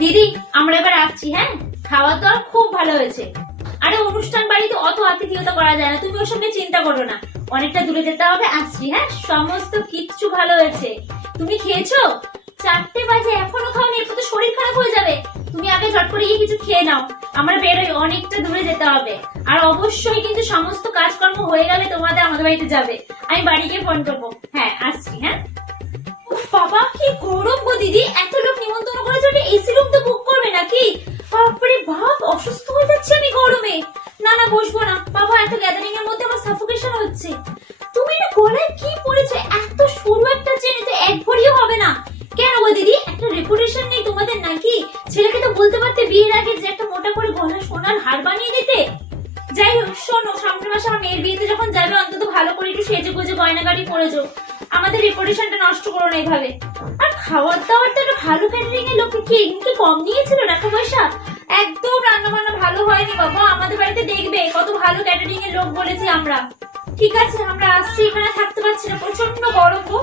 দিদি আমরা এবার আসছি। হ্যাঁ, খাওয়া দাওয়া খুব ভালো হয়েছে। আরে অনুষ্ঠান বাড়িতে অত আতিথেয়তা করা যায় না, তুমি ওর সঙ্গে চিন্তা করো না। অনেকটা দূরে যেতে হবে, আসছি। হ্যাঁ, সমস্ত কিচ্ছু ভালো হয়েছে। তুমি খেয়েছো? 4টে বাজে এখনো খাওনি, এরপর তো শরীর খারাপ হয়ে যাবে। তুমি আগে ঝট করে গিয়ে কিছু খেয়ে নাও, আমার বেরোই, অনেকটা দূরে যেতে হবে। আর অবশ্যই কিন্তু সমস্ত কাজকর্ম হয়ে গেলে তোমাদের আমাদের বাড়িতে যাবে। আমি বাড়ি গিয়ে ফোন করবো। হ্যাঁ, আসছি। হ্যাঁ, উফ বাবা কি গরম গো দিদি, এত লোক নিমন্ত্রণ করেছে, একটা এসি রুম তো বুক করবে নাকি? বাপরে বাপ, অসুস্থ হয়ে যাচ্ছে আমি গরমে। না না, বসবো না বাবা, এত গ্যাদারিং এর মধ্যে আমার সাফোকেশন হচ্ছে। তুমি না গলায় কি পড়েছে? এত সরু একটা চেন, তো এক ভরিও হবে না। কেন গো দিদি, একটা রেপুটেশন নেই তোমাদের নাকি? ছেলেকে তো বলতে পারতে বিয়ের আগে যে একটা মোটা করে গলায় সোনার হার বানিয়ে দিতে। যাই হোক, শোনো, সামনের মাসে আমার মেয়ের বিয়েতে যখন যাবে, অন্তত ভালো করে একটু সেজে গুজে গয়নাগাড়ি পরে যাও। আমাদের রেপুটেশনটা নষ্ট করো না এইভাবে। আর খাওয়ার দাওয়ারটা একটা ভালো ক্যাটারিং এর লোকে কি এমনি কম নিয়েছিল টাকা পয়সা? একদম রান্না বান্না ভালো হয়নি বাবা, আমাদের বাড়িতে দেখবে কত ভালো ক্যাটারিং এর লোক বলেছি আমরা। ঠিক আছে, আমরা আসছি, এখানে থাকতে পারছি না, প্রচন্ড গরম গো।